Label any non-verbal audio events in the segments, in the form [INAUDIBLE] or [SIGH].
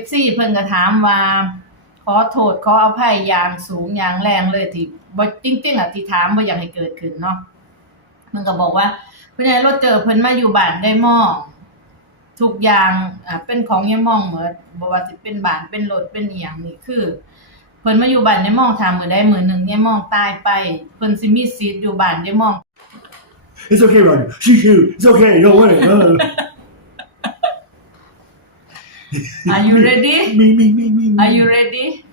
FC เพิ่นก็ถามว่า ขอโทษขออภัยอย่างสูงอย่างแรงเลยที่บ่จริงๆอะที่ถามบ่อยากให้เกิดขึ้นเนาะมันก็บอกว่าเพิ่นให้รถเจอเพิ่นมาอยู่บ้านได้หม้อทุกอย่างอ่าเป็นของยายม่องหมดบ่ว่าสิเป็นบ้านเป็นรถเป็นอีหยังนี่คือเพิ่นมาอยู่บ้านยายม่องถามมื้อใดมื้อหนึงยายม่องตายไปเพิ่นสิมีสิทธิ์อยู่บ้านยายม่อง It's okay, Roger. Shoo shoo. It's okay. Don't worry. Uh, Are you ready me, me, me, me. me. Are you ready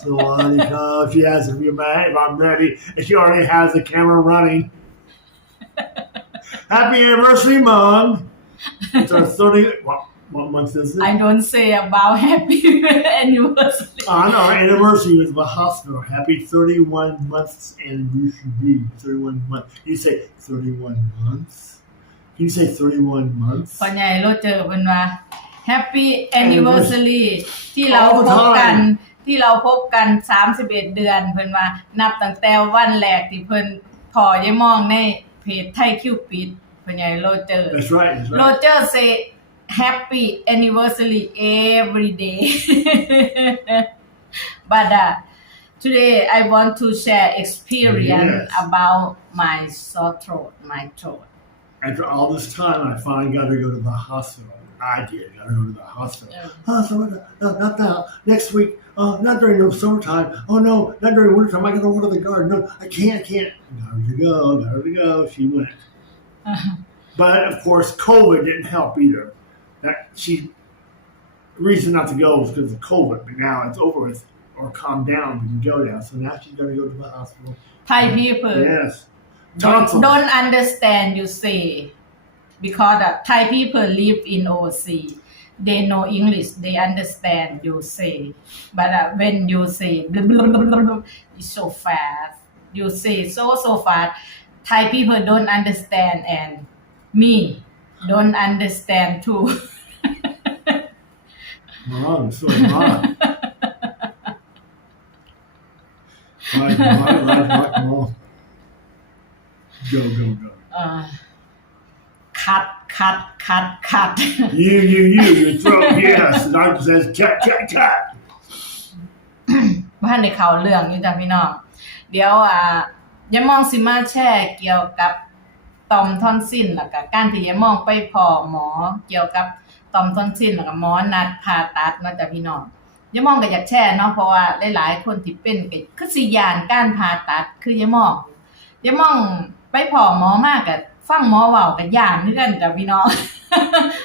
So Anika, she asks if you're mad, if I'm ready, and she already has the camera running. [LAUGHS] Happy anniversary, Mom. It's our 30. What, what month is it? I don't say about happy [LAUGHS] anniversary On our anniversary with the hospital. Happy 31 months anniversary. 31 months. You say 31 months? Can you say 31 months? พ่อใหญ่รถเจอเพิ่นว่า Happy Anniversary ที่เรา All the พบกัน time ที่เราพบกัน 31 เดือนเพิ่นว่านับตั้งแต่วันแรกที่เพิ่นพอยายมองในเพจไทยคิวปิดพ่อใหญ่โรเจอร์ That's right. That's โร right. เจอร์ say Happy Anniversary every day but uh, today I want to share experience Yes. about my sore throat my throat After all this time, I finally got to go to the hospital. I did. I Got to go to the hospital. Yeah. Oh, so no, uh, uh, not now. Next week. Oh, not during the summertime. Oh no, not during wintertime. I got to go to the garden. No, I can't. I can't. Got her to go. Got her to go. She went. [LAUGHS] But of course, COVID didn't help either. That she the reason not to go was because of COVID. But now it's over with or calmed down. We can go now. So now she's to go to the hospital. Thai people Yes. don't, Tonsils. don't understand you say because uh, Thai people live in overseas they know English they understand you say but uh, when you say blah, [LAUGHS] blah, blah, it's so fast you say so so fast Thai people don't understand and me don't understand too [LAUGHS] Wrong. So wrong. [LAUGHS] right, right, right, right. Go, go, go. เอ่อคัดคัดคัดคัด You, you, you, your throat, yes. The doctor says, cat, cat, cat. บ้านในเขาเรื่องอยู่จ้ะพี่น้อง เดี๋ยวอ่ายายมองสิมาแช่เกี่ยวกับต่อมทอนซิลแล้วก็การที่ยายมองไปพอหมอเกี่ยวกับต่อมทอนซิลแล้วก็หมอนัดผ่าตัดเนาะจ้ะพี่น้องยายมองก็อยากแช่เนาะเพราะว่าหลายๆ คนที่เป็นก็คือสิยานการผ่าตัดคือยายมองยายมองไปพอหมอมากก็ ฟังหมอเว้าก็ย่านคือนจ้ะพี่น้อง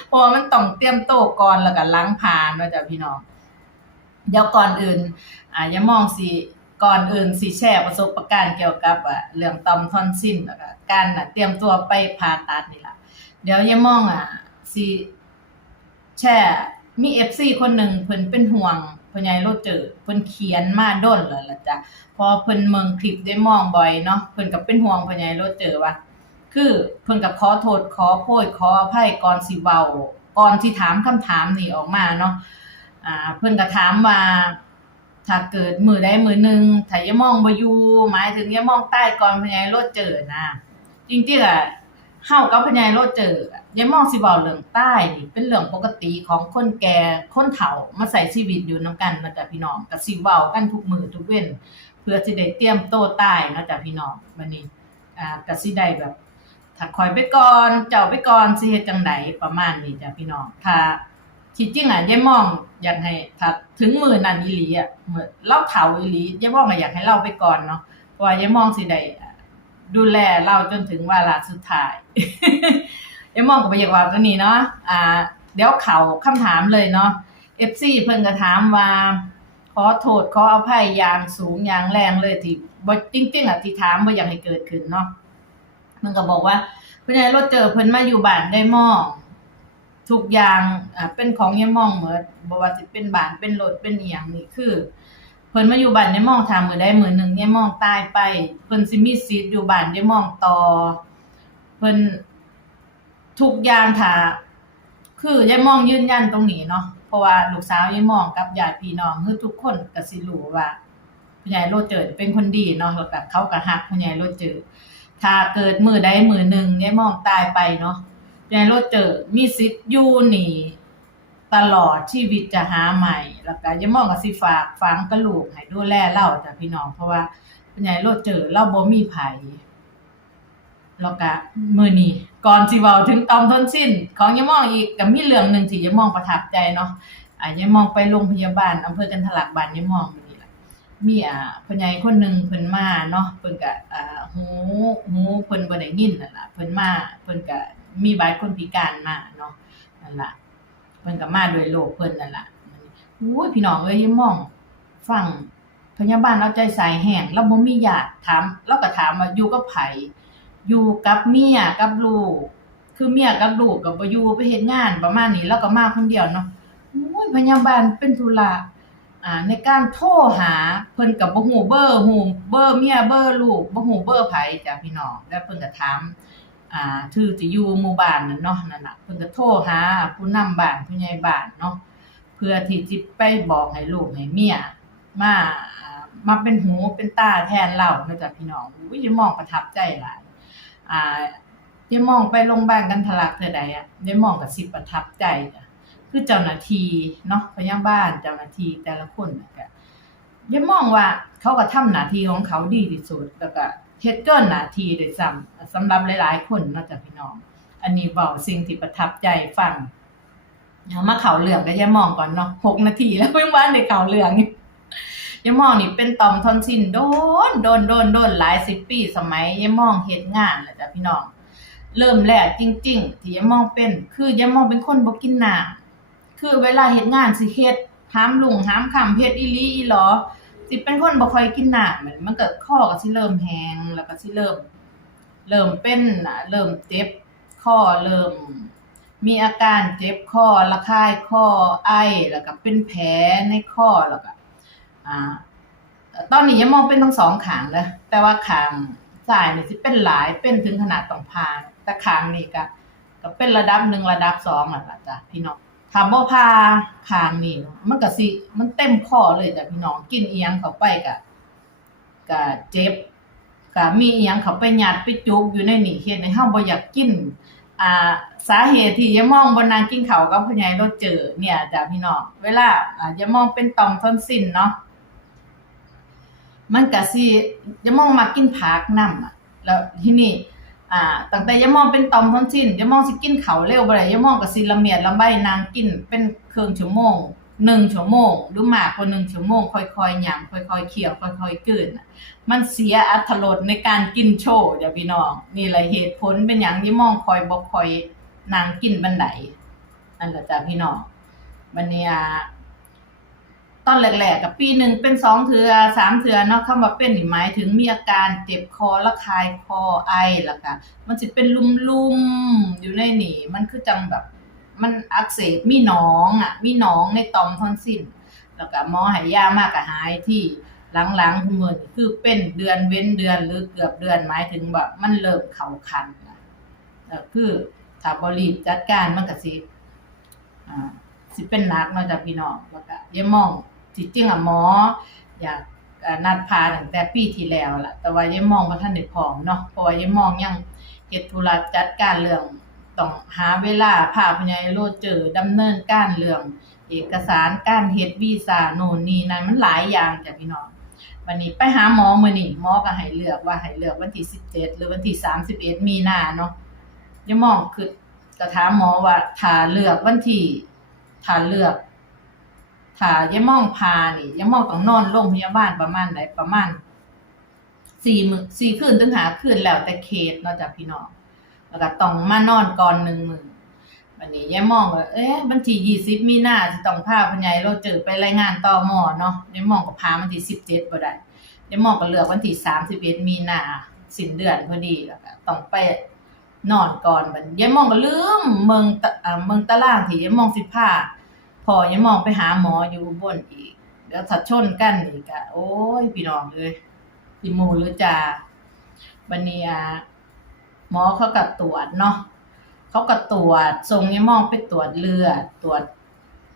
เพราะว่ามันต้องเตรียมโต๊ะก่อนแล้วก็ล้างผ่าเนาะจ้ะพี่น้องเดี๋ยวก่อนอื่นอ่าอย่ามองสิก่อนอื่นสิแชร์ประสบการณ์เกี่ยวกับอะเรื่องตอมทอนซิลแล้วก็การน่ะเตรียมตัวไปผ่าตัดนี่ล่ะเดี๋ยวอย่ามองอะสิแชร์มี FC คนหนึ่งเพิ่นเป็นห่วงเพิ่นใหญ่โลดเจอเพิ่นเขียนมาโดนแล้วล่ะจ้ะพอเพิ่นเมืองคลิปได้มองบ่อยเนาะเพิ่นก็เป็นห่วงเพิ่นใหญ่โลดเจอว่า คือเพิ่นก็ขอโทษขอโพยขออภัยก่อนสิเว้าก่อนที่ถามคำถามนี่ออกมาเนาะอ่าเพิ่นก็ถามว่าถ้าเกิดมือใดมือหนึงถ้าย่ามองบ่อยู่หมายถึงยมองใต้ก่อนพญายโลดเจอนะจริงๆอะเฮากับพญายโลดเจออะอย่ามองสิเว้าเรื่องใต้นี่เป็นเรื่องปกติของคนแก่คนเฒ่ามาใช้ชีวิตอยู่นํกันนาะจ้ะพี่น้องก็สิเว้ากันทุกมือทุกเว้นเพื่อสิได้เตรียมโตใต้เนาะจ้ะพี่น้องบัดนี้อ่าก็สิได้แบบ ถ้าคอยไปก่อนเจ้าไปก่อนสิเฮ็ดจังไดประมาณนี้จ้ะพี่น้องถ้าที่จริงอะยายมองอยากให้ถ้าถึงมือนั้นอีหลีอะเหมือนเล่าเถาอีหลียายมองก็อยากให้เล่าไปก่อนเนาะเพราะว่ายายมองสิได้ดูแลเล่าจนถึงวาระสุดท้ายยายมองก็บ่อยากว่าตัวนี้เนาะอ่า เดี๋ยวเขาคำถามเลยเนาะ FC เพิ่นก็ถามว่าขอโทษขออภัยอย่างสูงอย่างแรงเลยที่บ่จริงๆอะที่ถามบ่อยากให้เกิดขึ้นเนาะ มันก็บอกว่าพิ่นให้รถเจอเพิ่นมาอยู่บ้านได้หม้อทุกอย่างอ่าเป็นของยายมองเหมดบ่ว่าสิเป็นบ้านเป็นรถเป็นอีหยังนี่คือ เพิ่นมาอยู่บ้านยายมองถามมื้อใดมื้อหนึงยายมองตายไป เพิ่นสิมีสิทธิ์อยู่บ้านยายมองต่อ เพิ่นทุกอย่างถ้าคือยายมองยืนยันตรงนี้เนาะเพราะว่าลูกสาวยายมองกับญาติพี่น้องคือทุกคนก็สิรู้ว่าผู้ใหญ่โลดเจิดเป็นคนดีเนาะแล้วก็เขาก็ฮักผู้ใหญ่โลดเจิด ถ้าเกิดมือใดมือหนึ่งยายม่องตายไปเนาะยายโรเจอมีสิทธิ์อยู่นี่ตลอดชีวิตจะหาใหม่ แล้วก็ย่ามองก็สิฝากฝังกระลูกให้ดูแลเราจ้ะพี่น้องเพราะว่าเป็นไงโลดเจอเราบ่มีไผแล้วก็มือนี้ก่อนสิเว้าถึงตอมทนสิ้น ของยายมองอีกก็มีเรื่องหนึ่งที่ยายมองประทับใจเนาะอ่ายายมองไปโรงพยาบาลอำเภอกันทลักบ้านยายมองมื้อนี้ล่ะมีอ่าผู้ใหญ่คนหนึ่งเพิ่นมาเนาะเพิ่นก็อ่า หูหูเพิ่นบ่ได้ยินนั่นล่ะเพิ่นมาเพิ่นก็มีบัตรคนพิการมาเนาะนั่นล่ะเพิ่นก็มาด้วยโรคเพิ่นนั่นล่ะโอ้ยพี่น้องเอ้ยมอง ฟังพยาบาลเอาใจใส่แห้งแล้วบ่มีญาติถามเราก็ถามว่าอยู่กับไผอยู่กับเมียกับลูก คือเมียกับลูกก็บ่อยู่ไปเฮ็ดงานประมาณนี้แล้วก็มาคนเดียวเนาะโอ้ยพยาบาลเป็นธุระ อ่าในการโทรหาเพิ่นก็บ่ฮู้เบอร์ฮู้เบอร์เมียเบอร์ลูกบ่ฮู้เบอร์ไผจ้ะพี่น้องแล้วเพิ่นก็ถามอ่าถือที่อยู่หมู่บ้านนั่นเนาะนั่นน่ะเพิ่นก็โทรหาผู้นำบ้านผู้ใหญ่บ้านเนาะเพื่อที่จิไปบอกให้ลูกให้เมียมามาเป็นหูเป็นตาแทนเราเนาะจ้ะพี่น้องอุ้ยมองประทับใจหลายอ่ายายมองไปโรงพยาบาลกันทะลักเทื่อใดอะยายมองก็สิประทับใจจ้ะ คือเจ้าหน้าที่เนาะพยาบาลเจ้าหน้าที่แต่ละคนน่ะก็ยายมองว่าเขาก็ทำหน้าที่ของเขาดีที่สุดแล้วก็เฮ็ดเกินหน้าที่ด้วยซ้ำสำหรับหลายๆ คนเนาะจ้ะพี่น้อง อันนี้เว้าสิ่งที่ประทับใจฟังเอามาเข้าเรื่องก็อย่ามองก่อนเนาะ6นาทีแล้วเพิ่งว่าได้เข้าเรื่องนี่อย่ามองนี่เป็นตอมทอนซินโดนโดนโดนโดนหลายสิบปีสมัยย่ามองเฮ็ดงานแหละจ้ะพี่น้อง เริ่มแรกจริง ๆ ที่ย่ามองเป็น คือย่ามองเป็นคนบ่กินน้ำ คือเวลาเฮ็ดงานสิเฮ็ดหามลุงหามค่ำเฮ็ดอีหลีอีหลอ สิเป็นคนบ่ค่อยกินน้ำมันมันก็ข้อก็สิเริ่มแห้งแล้วก็สิเริ่ม เริ่มเป็นน่ะ เริ่มเจ็บข้อเริ่ม มีอาการเจ็บข้อระคายข้อไอแล้วก็เป็นแผลในข้อแล้วก็อ่าตอนนี้ยังมองเป็นทั้งสองขางเลยแต่ว่าขางซ้ายนี่สิเป็นหลายเป็นถึงขนาดต้องพาแต่ขางนี่ก็ก็เป็นระดับหนึ่งระดับสองล่ะจ้ะพี่น้อง ถ้าบ่พาคางนี่มันก็สิมันเต็มคอเลยจ้ะพี่น้องกินเอียงเข้าไปก็ก็เจ็บก็มีเอียงเข้าไปหยัดไปจุกอยู่ในนี่เฮ็ดให้เฮาบ่อยากกินอ่าสาเหตุที่ยายมองบ่นางกินข้าวกับพ่อใหญ่รถเจอเนี่ยจ้ะพี่น้องเวลาอ่ายายมองเป็นต่อมทอนซิลเนาะมันก็สิยายมองมักกินผักนำอะแล้วที่นี่ อ่าตั้งแต่ยามองเป็นตอมทอนซิลยามองสิกินเขาเร็วบ่ได้ยายมองก็สิละเมียดละไบนางกินเป็นเครึ่งชั่วโมงหนึ่งชั่วโมงหรือมากกว่าหนึ่งชั่วโมง ค่อยๆหยำค่อยๆเคี่ยวค่อยๆกลืนน่ะมันเสียอรรถรสในการกินโชว์จ้ะพี่น้องนี่แหละเหตุผลเป็นหยังยายมองคอยบ่คอยนางกินบันไดนั่นแหละจ้ะพี่น้องบัดนี้อ่า ตอนแรกๆกับปีหนึ่งเป็นสองเทือสามเทือเนาะคำว่าเป็นหมายถึงมีอาการเจ็บคอระคายคอไอแล้วก็มันสิเป็นลุ่มๆอยู่ในนี่มันคือจังแบบ มันอักเสบมีหนองอะ มีหนองในต่อมทอนซิลแล้วก็หมอห้ยยามากก็หายที่หลังๆมื้อนคือเป็นเดือนเว้นเดือนหรือเกือบเดือนหมายถึงแบบมันเริ่มเข้าคันแล้วคือถ้าบรีบจัดการมันก็สิอ่าสิเป็นนักเนาะจ้ะพี่น้องแล้วก็อย่ามอง ที่จริงอะหมอ อยากนัดพาตั้งแต่ปีที่แล้วล่ะ แต่ว่ายังมองบ่าทันได้พร้อมเนาะเพราะว่ายังมองยังเฮ็ดธุระจัดการเรื่องต้องหาเวลาพาผู้ใหญ่โลดเจอดำเนินการเรื่อง เอกสารการเฮ็ดวีซ่าโน่นนี่นั่นมันหลายอย่างจ้ะพี่น้องวันนี้ไปหาหมอมื้อนี้หมอก็ให้เลือกว่าให้เลือกวันที่17หรือวันที่31มีนาเนาะยังมองคือก็ถามหมอว่าถ้าเลือกวันที่ถ้าเลือก ถ้ายายมองพานี่ยายมองต้องนอนโรงพยาบาลประมาณไหนประมาณสี่มื้อสี่คืนถึงหาคืนแล้วแต่เคสเนาะจ้ะพี่น้องแล้วก็ต้องมานอนก่อนหนึ่งมื้อวันนี้ยายมองเอ๊ะวันที่ยี่สิบมีนาสิต้องพาพ่อใหญ่เราเจอไปรายงานต่อหมอเนาะยายมองก็พาวันที่สิบเจ็ดบ่ได้ยายมองก็เลือกวันที่สามสิบเอ็ดมีนาสิ้นเดือนพอดีแล้วก็ต้องไปนอนก่อนบัดยายมองก็ลืมเมืองตะเมืองตารางที่ยายมองสิพา พอยังมองไปหาหมออยู่บนอีก เดี๋ยวถัดชนกันอีกอะโอ้ยพี่น้องเลยสิหมูหรือจ่าบันเนียหมอเขากับตรวจเนาะเขากับตรวจส่งยังมองไปตรวจเลือดตรวจ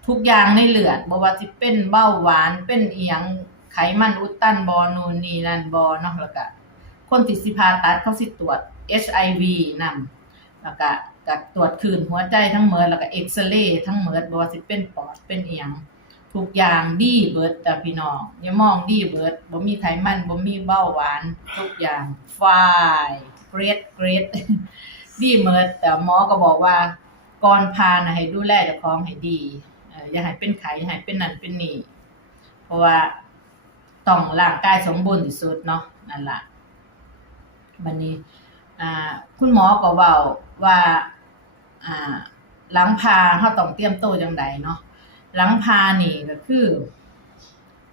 ทุกอย่างในเลือดบว่าสิเป็นเบาหวานเป็นเอียงไขมันอุดตันบอนูนนีนันบอเนาะแล้วก็คนติดสิพาตัดเขาสิตรวจ HIV นำแล้วก็ กก็ตรวจคืนหัวใจทั้งหมดแล้วก็เอ็กซเรย์ทั้งหมดบ่ว่าสิเป็นปอดเป็นเอียงทุกอย่างดีเบิดจ้ะพี่น้องอย่ามองดีเบิดบ่มีไขมันบ่มีเบาหวาน ทุกอย่างฟายเกรดเกรดดีเมิดแต่หมอก็บอกว่าก่อนพานะให้ดูแลเจ้าของให้ดีอย่าให้เป็นไข้อย่าให้เป็นนั่นเป็นนี่เพราะว่าต้องร่างกายสมบูรณ์ที่สุดเนาะนั่นล่ะบัดนี้ อ่า คุณหมอก็เว้าว่า อ่าหลังพาเฮาต้องเตรียมโตจังไดเนาะหลังพานี่ก็คือ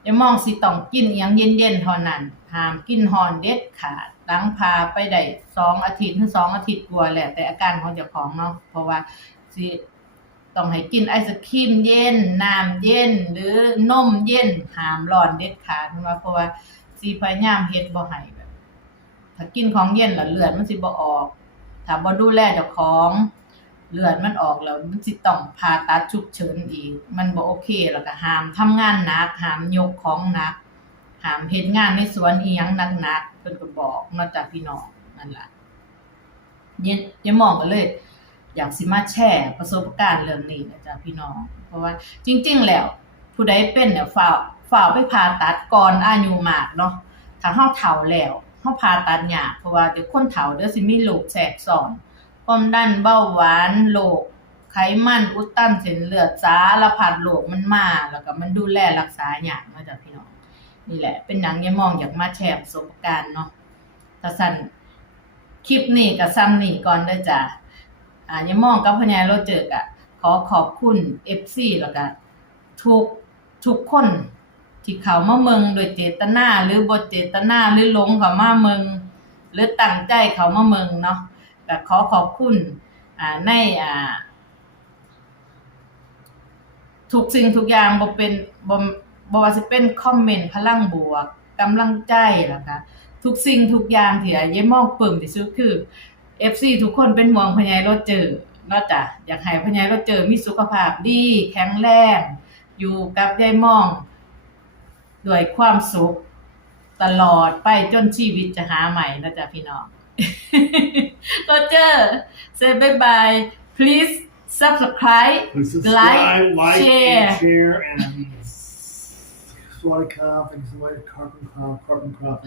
อย่ามองสิต้องกินอิหยังเย็นๆเท่านั้นห้ามกินฮอนเด็ดขาดหลังพาไปได้สองอาทิตย์ถึงสองอาทิตย์กว่าแหละ แต่อาการของเจ้าของเนาะเพราะว่าสิต้องให้กินไอศครีมเย็นน้ำเย็น หรือนมเย็นห้ามร้อนเด็ดขาดเพราะว่าสิพยายามเฮ็ดบ่ให้แบบ ถ้ากินของเย็นแล้วเลือดมันสิบ่ออก ถ้าบ่ดูแลเจ้าของ เลือดมันออกแล้วมันสิต้องผ่าตัดฉุกเฉินอีก มันบ่โอเคแล้วก็ห้ามทำงานหนักห้ามยกของหนักห้ามเฮ็ดงานในสวนอีหยังหนักๆเพิ่นก็บอกนาะจ้ะพี่น้องนั่นล่ะเย็นยายมองก็เลย อยากสิมาแชร์ประสบการณ์เรื่องนี้นะจ๊ะพี่น้อง เพราะว่าจริง ๆ แล้ว ผู้ใดเป็นเนี่ยฝ่าวฝ่าไปผ่าตัดก่อนอายุมากเนาะถ้าเฮาเฒ่าแล้วเฮาผ่าตัดยากเพราะว่าเดี๋ยวคนเฒ่าเดี๋ยวสิมีโรคแทรกซ้อน ความดันเบาหวานโรคไขมันอุดตันเส้นเลือดสารพัดโรคมันมาแล้วก็มันดูแลรักษายากเนาะจ้ะพี่น้องนี่แหละ เป็นหนังยายมองอยากมาแชร์ประสบการณ์เนาะถ้าสั่นคลิปนี้ก็ซ้ำนี่ก่อนด้อจ้ะอ่ายายมองกับพญายโรเจอกะขอขอบคุณ FC แล้วก็ทุกทุกคนที่เขามาเมืองโดยเจตนาหรือบ่เจตนาหรือหลงเขามาเมืองหรือตั้งใจเขามาเมืองเนาะ ก็ขอขอบคุณในทุกสิ่งทุกอย่างบ่เป็นบ่บ่ว่าสิเป็นคอมเมนต์พลังบวกกำลังใจล่ะค่ะทุกสิ่งทุกอย่างที่อายมองปึ้มที่สุดคือ FC ทุกคนเป็นห่วงพญายรถเจอนาะจ้ะอยากให้พญายรถเจอมีสุขภาพดี แข็งแรงอยู่กับยายมองด้วยความสุขตลอดไปจนชีวิตจะหาใหม่นะจ๊ะพี่น้อง [LAUGHS] Roger say bye bye please subscribe, please subscribe like, like share. and [LAUGHS] share and Carbon Crop Carbon Crop